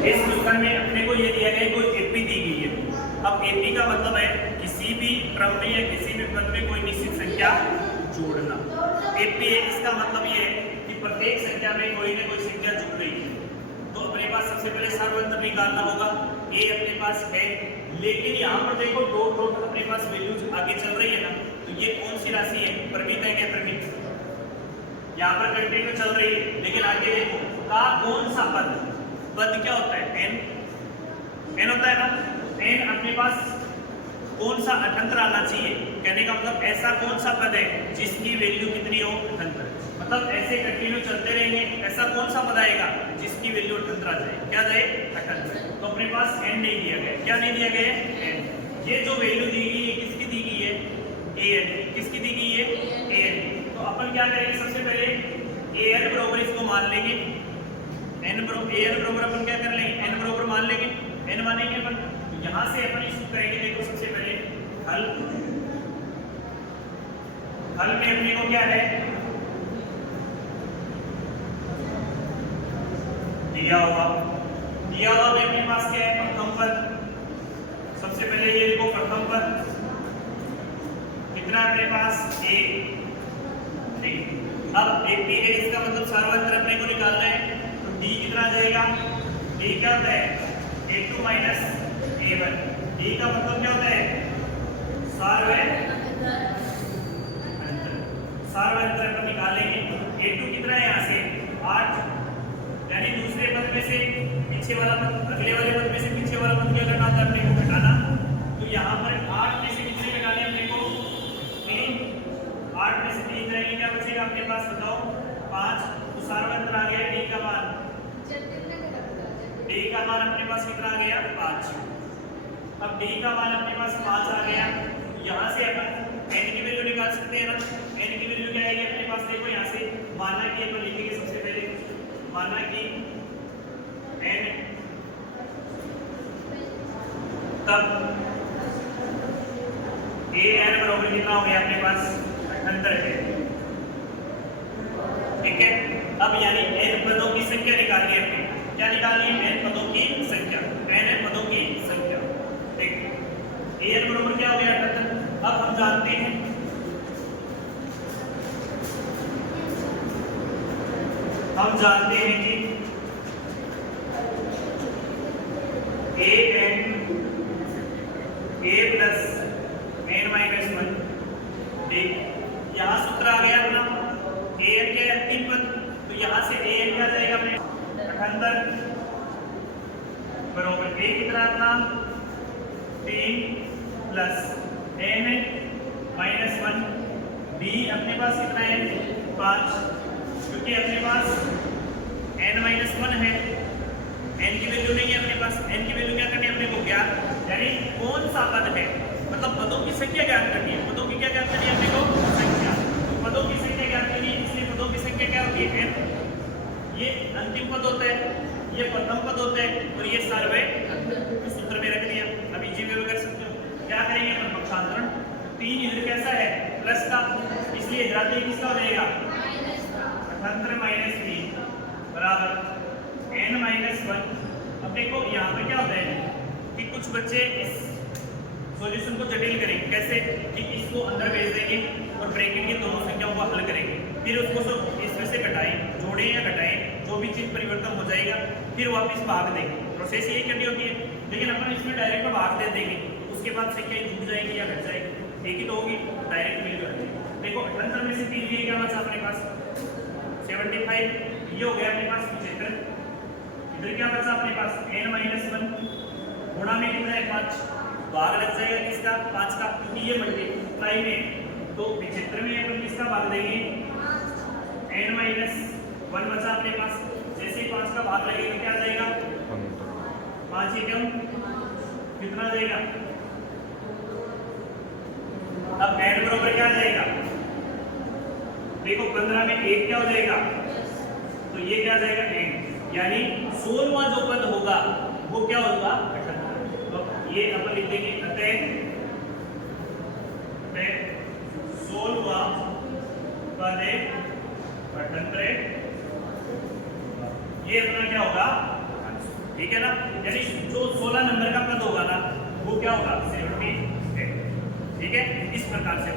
इस क्वेश्चन में अपने को ये दिया गया है कोई एपी दी गई है। अब एपी का मतलब है किसी भी क्रम में या किसी भी पद में कोई निश्चित संख्या जोड़ना। एपी है इसका मतलब ये है कि प्रत्येक संख्या में कोई ना कोई संख्या जुड़ रही है। तो अपने पास सबसे पहले सर्वंतर निकालना होगा। ए अपने पास है, लेकिन यहाँ पर देखो डॉट डॉट अपने पास वैल्यूज आगे चल रही है ना, तो ये कौन सी राशि है? परिमित है क्या? परिमित। यहाँ पर कंटिन्यू चल रही है, लेकिन आगे देखो का कौन सा पद? पद क्या होता है? एन होता है ना। एन अपने पास कौन सा अठंतर आना चाहिए? कहने का मतलब ऐसा कौन सा पद है जिसकी वैल्यू कितनी हो? अठंतर। मतलब ऐसे कंटिन्यू चलते रहेंगे, ऐसा कौन सा पद आएगा जिसकी वैल्यू अठंतर आ जाए? क्या जाए? अठंतर। तो अपने पास एन नहीं दिया गया। क्या नहीं दिया गया है? एन। ये जो वैल्यू दी गई है किसकी दी गई है? A N. किसकी दी गई है? A N. तो अपन क्या करेंगे? सबसे पहले ए एन बराबर इसको मान लेंगे। एन बराबर ए एन बराबर अपन क्या कर लेंगे? एन बराबर मान लेंगे। एन मानेंगे अपन। यहाँ से अपन इसको करेंगे। देखो सबसे पहले हल। हल में अपने को क्या है दिया हुआ? दिया हुआ में अपने पास क्या है? प्रथम पद। सबसे पहले ये देखो प्रथम पद कितना अपने पास? ए। ठीक। अब एपी है इसका मतलब सर्वंतर अपने को निकालना है। तो डी कितना आ जाएगा? डी क्या होता है? a2 minus a1। डी का मतलब क्या होता है? सार्वंतर। सार्वंतर अपन निकालेंगे। a2 कितना है? यहाँ से 8, यानी दूसरे पद में से पीछे वाला पद, अगले वाले पद में से पीछे वाला पद क्या करना था अपने को? घटाना। तो यहाँ पर 8 में से कितने घटाने अपने को? 3। 8 में से 3 रहेंगे, क्या बचेगा अपने पास? बताओ। 5। तो सार्वंतर आ गया डी का मान। डी का मान अपने पास कितना आ गया? 5। अब डी का मान अपने पास 5 आ गया। यहाँ से अपन एन की वैल्यू निकाल सकते हैं ना। एन की वैल्यू क्या आएगी अपने पास? देखो यहाँ से माना कि अपन लिखेंगे सबसे पहले, माना कि एन, तब ए एन बराबर कितना हो गया अपने पास? 78 है। ठीक है। अब यानी एन पदों की संख्या निकालनी है अपने। क्या निकालनी है? एन पदों की संख्या। एन पदों की संख्या। ठीक। ए एन बराबर क्या हो गया? 78। अब हम जानते हैं कि a n a plus n minus 1। ठीक। यहाँ सूत्र आ गया अपना ए एन के अंतिम पद। तो यहाँ से ए एन क्या जाएगा अपने? 78 बराबर ए कितना अपना? 3 प्लस एन माइनस 1। डी अपने पास कितना है? 5। क्योंकि अपने पास एन माइनस 1 है, एन की वैल्यू नहीं है अपने पास। एन की वैल्यू क्या करनी है अपने को? ज्ञात। यानी कौन सा पद है, मतलब पदों की संख्या ज्ञात करनी है। पदों की क्या ज्ञात करनी है अपने को? संख्या। पदों की संख्या ज्ञात करनी है, इसलिए पदों की संख्या क्या होती है? एन। ये अंतिम पद होता है, ये प्रथम पद होता है, और ये सार्वत्रिक सूत्र में रख दिया। अब इजी वे में कर सकते हो। क्या करेंगे अपन? पक्षांतरण। 3 इधर कैसा है? प्लस का, इसलिए इधर किसका हो जाएगा? 78 माइनस 3 बराबर एन माइनस 1। अब देखो यहाँ पे क्या होता है कि कुछ बच्चे इस सॉल्यूशन को जटिल करेंगे। कैसे? कि इसको अंदर भेज देंगे और ब्रैकेट की दोनों संख्याओं को हल करेंगे, फिर उसको सब इसमें से घटाएं, जोड़ें या घटाएं, जो भी चीज परिवर्तन हो जाएगा, फिर वापस भाग देंगे। प्रोसेस यही करनी होती है। लेकिन अपन इसमें डायरेक्ट भाग दे देंगे, उसके बाद संख्या जुड़ जाएगी या घट जाएगी, एक ही तो होगी, डायरेक्ट मिल जाएगी। देखो 78 में से 3 लिए क्या बचा अपने पास? 75। ये हो गया अपने पास 75। इधर क्या बचा अपने पास? n माइनस 1 गुणा में कितना है? 5। भाग लग जाएगा किसका? 5 का, क्योंकि ये मल्टीप्लाई में। तो 75 में अपन किसका भाग देंगे? n माइनस 1 बचा अपने पास। जैसे ही 5 का भाग लगेगा क्या आ जाएगा? 5 ही कम कितना आ जाएगा? अब n बराबर क्या आ जाएगा? देखो 15 में 1 क्या हो जाएगा? तो ये क्या आ जाएगा? 8। यानी 16वां जो पद होगा वो क्या होगा? 78। तो ये अपन लिख देंगे अतः 16वां पद 78। ये अपना क्या होगा? ठीक है ना, यानी जो 16 नंबर का पद होगा ना वो क्या होगा 78, ठीक है। इस प्रकार से